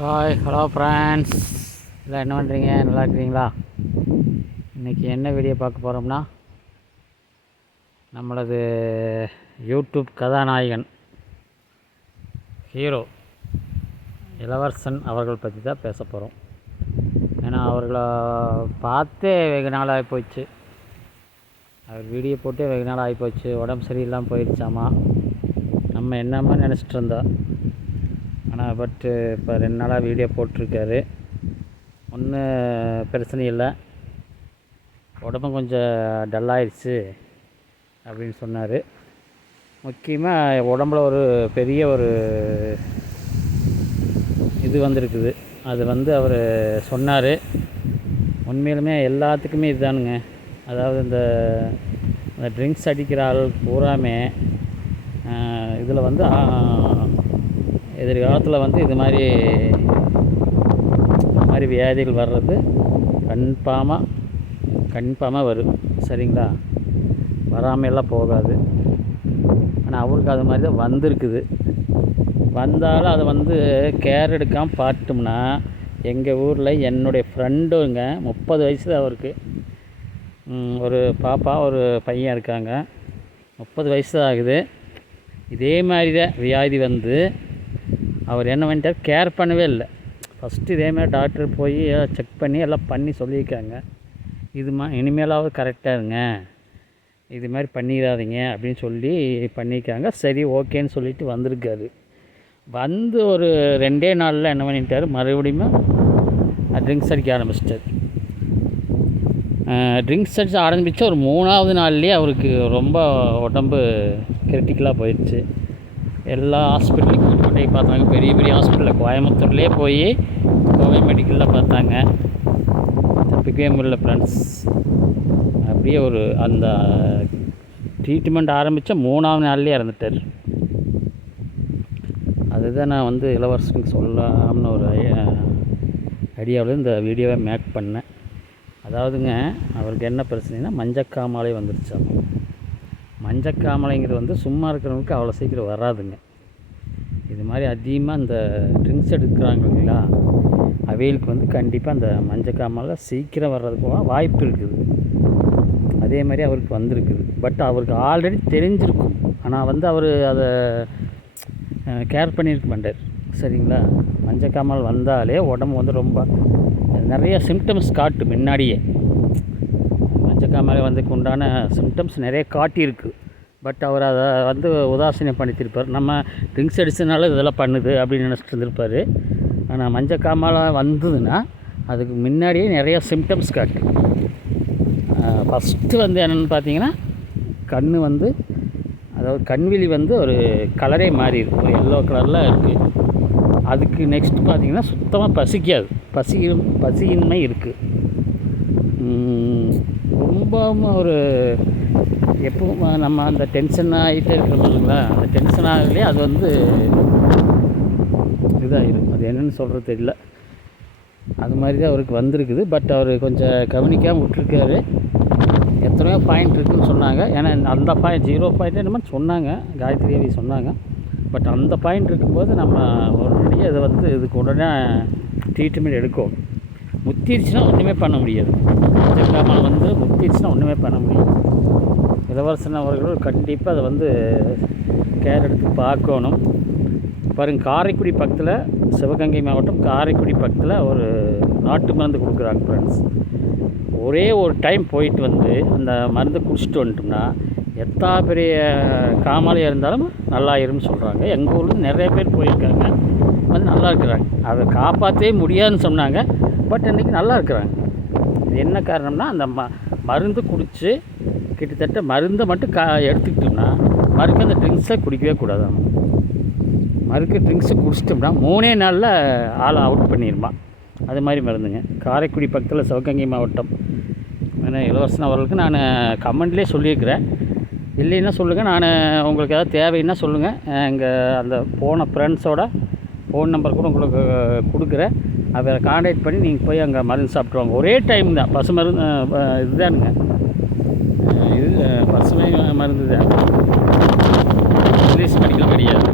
Hi hello friends எல்லாம் என்ன பண்ணுறீங்க நல்லா இருக்கிறீங்களா? இன்றைக்கி என்ன வீடியோ பார்க்க போகிறோம்னா நம்மளது யூடியூப் கதாநாயகன் ஹீரோ இளவரசன் அவர்கள் பற்றி தான் பேச போகிறோம் ஏன்னா அவர்களை பார்த்தே வெகு நாள் ஆகிப்போச்சு அவர் வீடியோ போட்டே வெகு நாள் ஆகிப்போச்சு உடம்பு சரியில்லாமல் போயிடுச்சாமா நம்ம என்னம்மா நினச்சிட்டு இருந்தோம்? ஆனால் பட்டு இப்போ ரெண்டு நாளாக வீடியோ போட்டிருக்காரு. ஒன்றும் பிரச்சனை இல்லை. உடம்பு கொஞ்சம் டல்லாயிடுச்சு அப்படின்னு சொன்னார். முக்கியமாக உடம்புல ஒரு பெரிய ஒரு இது வந்திருக்குது. அது வந்து அவர் சொன்னார். உண்மையிலுமே எல்லாத்துக்குமே இதுதானுங்க. அதாவது இந்த இந்த ட்ரிங்க்ஸ் அடிக்கிற ஆள் பூராமே இதில் வந்து எதிர்காலத்தில் வந்து இது மாதிரி இது மாதிரி வியாதிகள் வர்றது கன்ஃபார்மாக கன்ஃபார்மாக வரும். சரிங்களா? வராமையெல்லாம் போகாது. ஆனால் அவருக்கு அது மாதிரி தான் வந்திருக்குது. வந்தாலும் அதை வந்து கேர் எடுக்காமல் பார்த்தோம்னா எங்கள் ஊரில் என்னுடைய ஃப்ரெண்டுங்க முப்பது வயசு தான் அவருக்கு. ஒரு பாப்பா ஒரு பையன் இருக்காங்க. முப்பது வயசு தான் ஆகுது. இதே மாதிரி தான் வியாதி வந்து அவர் என்ன பண்ணிட்டார்? கேர் பண்ணவே இல்லை. ஃபஸ்ட்டு இதேமாதிரி டாக்டர் போய் செக் பண்ணி எல்லாம் பண்ணி சொல்லியிருக்காங்க. இதுமா இனிமேலாவது கரெக்டாக இருங்க. இது மாதிரி பண்ணிடாதீங்க அப்படின்னு சொல்லி பண்ணியிருக்காங்க. சரி ஓகேன்னு சொல்லிட்டு வந்திருக்காரு வந்து ஒரு ரெண்டே நாளில் என்ன பண்ணிட்டார்? மறுபடியும் ட்ரிங்க்ஸ் அடிக்க ஆரம்பிச்சிட்டார். ட்ரிங்க்ஸ் அடிச்சு ஆரம்பித்த ஒரு மூணாவது நாள்லேயே அவருக்கு ரொம்ப உடம்பு கிரிட்டிக்கலாக போயிடுச்சு. எல்லா ஹாஸ்பிட்டலுக்கும் கூட்டு போய் பார்த்தாங்க. பெரிய பெரிய ஹாஸ்பிட்டலில் கோயம்புத்தூர்லேயே போய் கோவை மெடிக்கலில் பார்த்தாங்க. தப்பிக்கவே முடியல ஃப்ரெண்ட்ஸ் அப்படியே ஒரு அந்த ட்ரீட்மெண்ட் ஆரம்பித்த மூணாவது நாள்லேயே இறந்துட்டார். அதுதான் நான் வந்து இளவரசனுக்கு சொல்லலாம்னு ஒரு ஐடியாவில் இந்த வீடியோவை மேக் பண்ணேன். அதாவதுங்க அவருக்கு என்ன பிரச்சனைனா மஞ்சக்காமாலை வந்துருச்சாம்? மஞ்சக்காமலைங்கிறது வந்து சும்மா இருக்கிறவங்களுக்கு அவ்வளோ சீக்கிரம் வராதுங்க. இது மாதிரி அதிகமாக இந்த ட்ரிங்க்ஸ் எடுக்கிறாங்க இல்லைங்களா? அவைகளுக்கு வந்து கண்டிப்பாக அந்த மஞ்சக்காமலை சீக்கிரம் வர்றதுக்கு வாய்ப்பு இருக்குது. அதே மாதிரி அவருக்கு வந்திருக்குது. பட் அவருக்கு ஆல்ரெடி தெரிஞ்சிருக்கும். ஆனால் வந்து அவர் அதை கேர் பண்ணியிருக்க மாட்டார். சரிங்களா? மஞ்சக்காமல் வந்தாலே உடம்பு வந்து ரொம்ப நிறைய சிம்டம்ஸ் காட்டும் முன்னாடியே. காமாலை வந்ததுக்கு உண்டான சிம்டம்ஸ் நிறைய காட்டியிருக்கு. பட் அவர் அதை வந்து உதாசீனம் பண்ணித்திருப்பார். நம்ம ட்ரிங்க்ஸ் அடிச்சதுனால இதெல்லாம் பண்ணுது அப்படின்னு நினச்சிட்டு இருந்திருப்பார். ஆனால் மஞ்சக்காமலை வந்ததுன்னா அதுக்கு முன்னாடியே நிறைய சிம்டம்ஸ் காட்டு. ஃபஸ்ட்டு வந்து என்னென்னு பார்த்தீங்கன்னா கண் வந்து அதாவது கண்விழி வந்து ஒரு கலரே மாறிடும் ஒரு எல்லோ கலரில் இருக்குது அதுக்கு நெக்ஸ்ட் பார்த்தீங்கன்னா சுத்தமாக பசிக்காது. பசியும் பசியின்மை இருக்குது ரொம்பவும் ஒரு எப்பவும் நம்ம அந்த டென்ஷன் ஆகிட்டே இருக்கிறோம் இல்லைங்களா? அந்த டென்ஷன் ஆகலையே அது வந்து இதாகிடும் அது என்னென்னு சொல்கிறது தெரியல. அது மாதிரி தான் அவருக்கு வந்திருக்குது. பட் அவர் கொஞ்சம் கவனிக்காமல் விட்டுருக்காரு. எத்தனையோ பாயிண்ட் இருக்குதுன்னு சொன்னாங்க. ஏன்னா அந்த பாயிண்ட் ஜீரோ பாயிண்ட் என்னமோ சொன்னாங்க. காயத்ரி அவி சொன்னாங்க. பட் அந்த பாயிண்ட் இருக்கும்போது நம்ம உடனடியாக இதை வந்து இதுக்கு உடனே ட்ரீட்மெண்ட் எடுக்கும் முத்திருச்சுன்னா ஒன்றுமே பண்ண முடியாது. மஞ்சக்காமல் வந்து முத்திருச்சுன்னா ஒன்றுமே பண்ண முடியாது. இளவரசன் அவர்கள் கண்டிப்பாக அதை வந்து கேர் எடுத்து பார்க்கணும். பாருங்கள் காரைக்குடி பக்கத்தில் சிவகங்கை மாவட்டம் காரைக்குடி பக்கத்தில் ஒரு நாட்டு மருந்து கொடுக்குறாங்க ஃப்ரெண்ட்ஸ் ஒரே ஒரு டைம் போயிட்டு வந்து அந்த மருந்து குடிச்சிட்டு வந்துட்டோம்னா எத்தா பெரிய காமாலையாக இருந்தாலும் நல்லாயிரும்னு சொல்கிறாங்க எங்கள் ஊரில் நிறைய பேர் போயிருக்காங்க. வந்து நல்லா இருக்கிறாங்க. அதை காப்பாற்றவே முடியாதுன்னு சொன்னாங்க. பட் இன்றைக்கி நல்லா இருக்கிறாங்க. இது என்ன காரணம்னா அந்த ம மருந்து குடித்து கிட்டத்தட்ட மருந்தை மட்டும் கா எடுத்துக்கிட்டோம்னா மறுக்க அந்த ட்ரிங்க்ஸை குடிக்கவே கூடாது. மறுக்க ட்ரிங்க்ஸை குடிச்சிட்டோம்னா மூணே நாளில் ஆளை அவுட் பண்ணிடுமா அது மாதிரி மருந்துங்க. காரைக்குடி பக்கத்தில் சிவகங்கை மாவட்டம். ஏன்னா இளவரசன் அவர்களுக்கு நான் கமெண்ட்லேயே சொல்லியிருக்கிறேன். இல்லைன்னா சொல்லுங்கள் நான் உங்களுக்கு ஏதாவது தேவைன்னா சொல்லுங்கள் எங்கள் அந்த போன ஃப்ரெண்ட்ஸோட ஃபோன் நம்பர் கூட உங்களுக்கு கொடுக்குறேன். அதை காண்டாக்ட் பண்ணி நீங்கள் போய் அங்கே மருந்து சாப்பிட்டு வாங்க ஒரே டைம் தான். பசு மருந்து இதுதானுங்க. இது பசுமை மருந்து தான். இங்கிலீஷ் மெடிக்கல் கிடையாது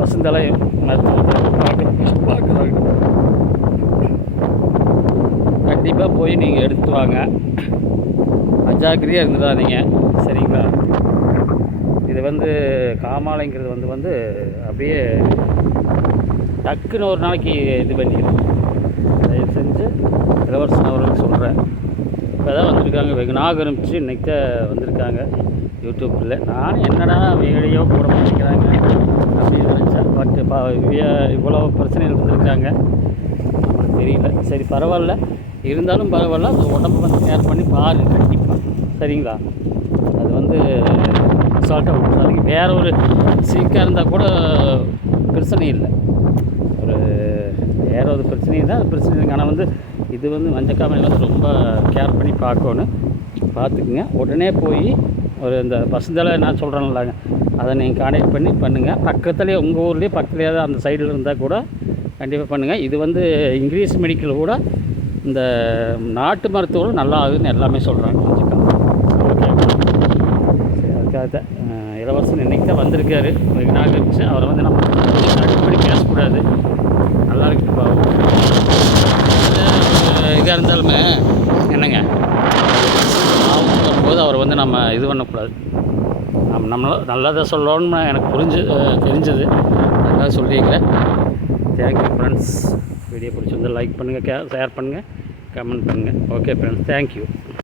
பசுந்தலை மருத்துவத்தை பார்க்குறாங்க கண்டிப்பாக போய் நீங்கள் எடுத்து வாங்க. அஜாக்கிரதையாக இருந்துடாதீங்க. சரிங்களா? இது வந்து காமாலைங்கிறது வந்து வந்து அப்படியே டக்குன்னு ஒரு நாளைக்கு இது பண்ணிக்கிறேன் தயவு செஞ்சு இளவரசன் அவர்களுக்கு சொல்கிறேன் இப்போ தான் வந்திருக்காங்க. வெகு நாள் இன்றைக்கி தான் வந்திருக்காங்க யூடியூப்பில் நானும் என்னடா வீடியோ போட மாட்டேங்கிறாங்க அப்படின்னு நினச்சேன். பட் இப்போ இவ்வளோ பிரச்சனைகள் இருந்திருக்காங்க நம்மளுக்கு தெரியல. சரி பரவாயில்ல. இருந்தாலும் பரவாயில்ல. அந்த உடம்பு வந்து கேர் பண்ணி பாருங்க. கண்டிப்பாக சரிங்களா? அது வந்து அசால்ட்டாக விட்டுறாதீங்க வேற ஒரு சீக்காக இருந்தால் கூட பிரச்சனை இல்லை. ஒரு வேற ஒரு பிரச்சனையும் தான் அது பிரச்சனை இல்லை ஆனால் வந்து இது வந்து மஞ்சக்காமலை வந்து ரொம்ப கேர் பண்ணி பார்க்கணும். பார்த்துக்குங்க. உடனே போய் ஒரு இந்த பசுந்தலை நான் சொல்கிறேன்லாங்க அதை நீங்கள் கான்டாக்ட் பண்ணி பண்ணுங்கள் பக்கத்துலேயே உங்கள் ஊர்லேயே பக்கத்துலேயே தான் அந்த சைடில் இருந்தால் கூட கண்டிப்பாக பண்ணுங்கள் இது வந்து இங்கிலீஷ் மெடிக்கல் கூட இந்த நாட்டு மருத்துவம் நல்லா ஆகுதுன்னு எல்லாமே சொல்கிறாங்க சரி இளவரசன் இன்றைக்கி தான் வந்திருக்காரு? உங்களுக்கு நாள் இருந்துச்சு அவரை வந்து நம்ம அடிப்படி பேசக்கூடாது நல்லா இருக்கு பாவம் இதாக இருந்தாலுமே என்னங்க? ஆபத்து வரும்போது அவரை வந்து நம்ம இது பண்ணக்கூடாது. நம்ம நம்மள நல்லதாக சொல்லணும்னு எனக்கு புரிஞ்சு தெரிஞ்சது. அதுக்காக சொல்லியிருக்கிறேன். தேங்க்யூ ஃப்ரெண்ட்ஸ் வீடியோ பிடிச்சிருந்தா லைக் பண்ணுங்கள் கே ஷேர் பண்ணுங்கள் கமெண்ட் பண்ணுங்கள் ஓகே ஃப்ரெண்ட்ஸ் தேங்க்யூ